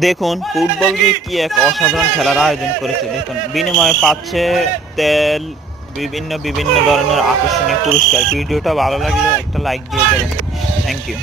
দেখুন ফুটবল দিয়ে কি এক অসাধারণ খেলার আয়োজন করেছে। দেখুন বিনিময়ে পাচ্ছে তেল, বিভিন্ন বিভিন্ন ধরনের আকর্ষণীয় পুরস্কার। ভিডিওটা ভালো লাগলে একটা লাইক দিয়ে দেবেন। Thank you.